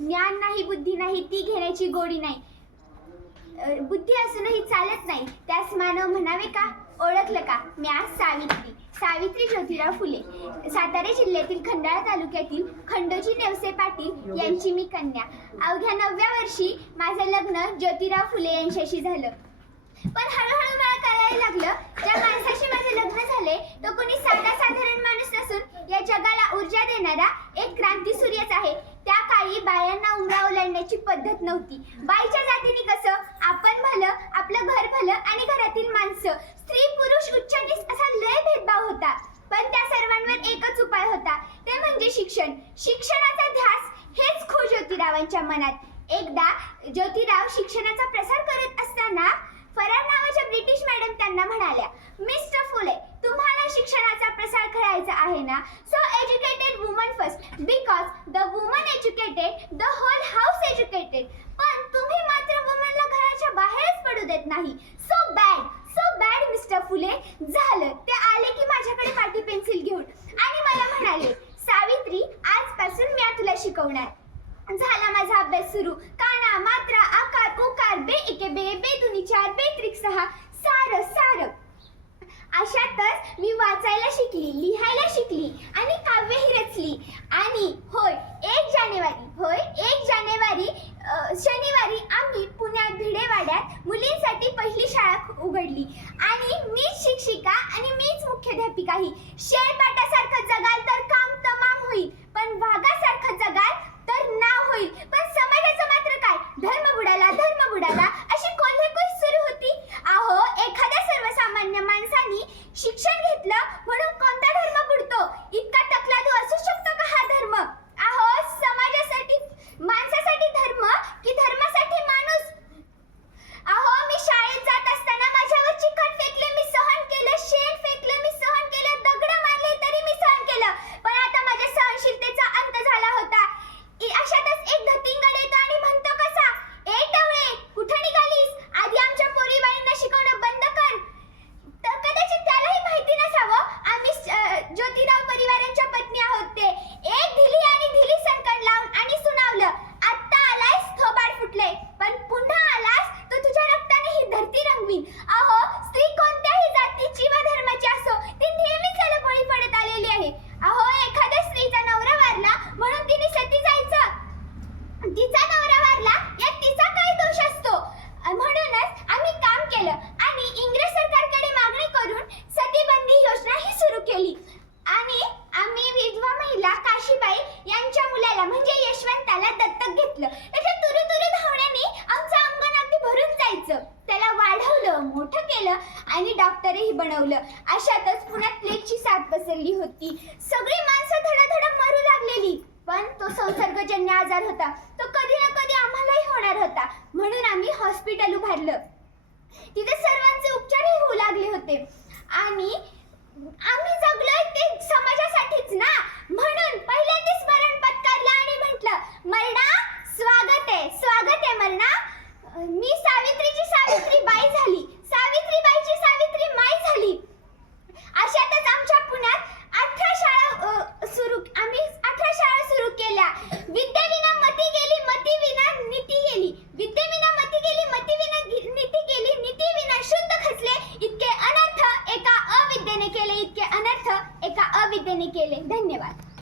ज्ञान नाही, बुद्धी नाही, ती घेण्याची गोडी नाही. बुद्धी असूनही चालत नाही, त्यास मानव म्हणावे का? ओळखलं का? मी आज सावित्री, सावित्री ज्योतिराव फुले, सातारा जिल्ह्यातील खंडाळा तालुक्यातील खंडोजी नेवसे पाटील यांची मी कन्या. अवघ्या 9व्या वर्षी माझं लग्न ज्योतिराव फुले यांच्याशी झालं. पण हळूहळू मला कळायला लागलं, ज्या माणसाशी माझे लग्न झाले तो कोणी साधारण माणूस नसून या जगाला ऊर्जा देणारा एक क्रांतीसूर्यच आहे. त्या काळी बायांना उमरा ओलांडण्याची पद्धत नव्हती. बाईच्या जातीने कसं आपण भलं, आपलं घर भलं आणि घरातील माणसं, स्त्री पुरुष उच्च नीच असा लय भेदभाव होता. पण त्या सर्वांवर एकच उपाय होता, ते म्हणजे शिक्षण. शिक्षणाचा ध्यास हेच खो ज्योतिरावांच्या मनात. एकदा ज्योतिराव शिक्षणाचा प्रसार करत असताना फरार नावाच्या ब्रिटिश मॅडम त्यांना म्हणाल्या, मिस्टर फुले, तुम्हाला शिक्षणाचा प्रसार करायचा आहे ना? So educated woman first, because the woman educated the whole house educated. पण तुम्ही मात्र वुमनला घराच्या बाहेरच पडू देत नाही. So bad mister Phule. झालं ते आले की माझ्याकडे पाटी पेन्सिल घेऊन आणि मला म्हणाले, सावित्री, आजपासून मी तुला शिकवणार. झाला माझा अभ्यास सुरू. काना, मात्रा, आकार, उकार, बे एके बे, बे दुनी चार, बे त्रिक सहा, सार. अशातच मी वाचायला शिकली, लिहायला शिकली आणि काव्यही रचली. आणि होय, 1 जानेवारी शनिवारी आम्ही पुण्यात भिडेवाड्यात मुलींसाठी पहिली शाळा उघडली आणि मीच शिक्षिका आणि मीच मुख्याध्यापिकाही. शेळपाटासारखं जगाल तर काम तमाम होईल, पण वाघासारखं जगाल तर नाव होईल. पण समाजाचं मात्र काय? धर्म बुडाला अशी कोल्हेकुई सुरू होती. अहो, एखाद्या सर्वसामान्य माणसाने शिक्षण घेतलं म्हणून कोणता धर्म बुडतो? इतका तकलादू असू शकतो का हा धर्म? अहो, समाजासाठी, माणसासाठी धर्म की धर्मासाठी माणूस? अहो, मी शाळेत जात असताना माझ्यावर चिकट फेकले, मी सहन केलं. शेण फेकलं, मी सहन केलं. दगड मारले तरी मी सहन केलं. पण आता माझ्या सहनशीलतेचा अंत झाला होता. अशातच एक धतिंगड येतो आणि म्हणतो कसा, ए टवळे, कुठं निघालीस? आधी आमच्या पोरीबाईंना शिकवणं बंद कर. तर कदाचित त्यालाही माहिती नसावं आम्ही ज्योतिराव परिवारांच्या पत्नी आहोत ते. एक दिली सणकण लावून आणि सुनावलं, आत्ता आलायस, थोबाड फुटले, पण पुन्हा आलास तर तुझ्या रक्ताने ही धरती रंगवीन. अहो, स्त्री कोणत्याही जातीची वा धर्माची असो, ती नेहमीच त्याला बळी पडत आलेली आहे. अहो, एखाद्या स्त्रीचा नवरा वारला म्हणून तिने सती जायचं. तिचा नवरा वारला यात तिचा काय दोष असतो? म्हणूनच आम्ही काम केलं आणि इंग्रज सरकारकडे मागणी करून सतीबंदी योजना ही सुरू केली. आणि आम्ही विधवा महिला काशीबाई यांच्या मुलाला म्हणजे यशवंताला दत्तक घेतलं. त्याच्या तुरु धावण्याने आमचं अंगण अगदी भरून जायचं. त्याला वाढवलं, मोठं केलं आणि डॉक्टरही बनवलं. अशातच पुण्यात प्लेगची साथ पसरली होती. सगळी माणसं धडाधड मरू लागलेली. पण तो संसर्गजन्य आजार होता, तो कधी ना कधी आम्हालाही होणार होता. म्हणून आम्ही हॉस्पिटल उभारलं. तिथे सर्वांचे उपचारही होऊ लागले होते आणि आम्ही जगलोय ते समाजासाठीच ना. म्हणून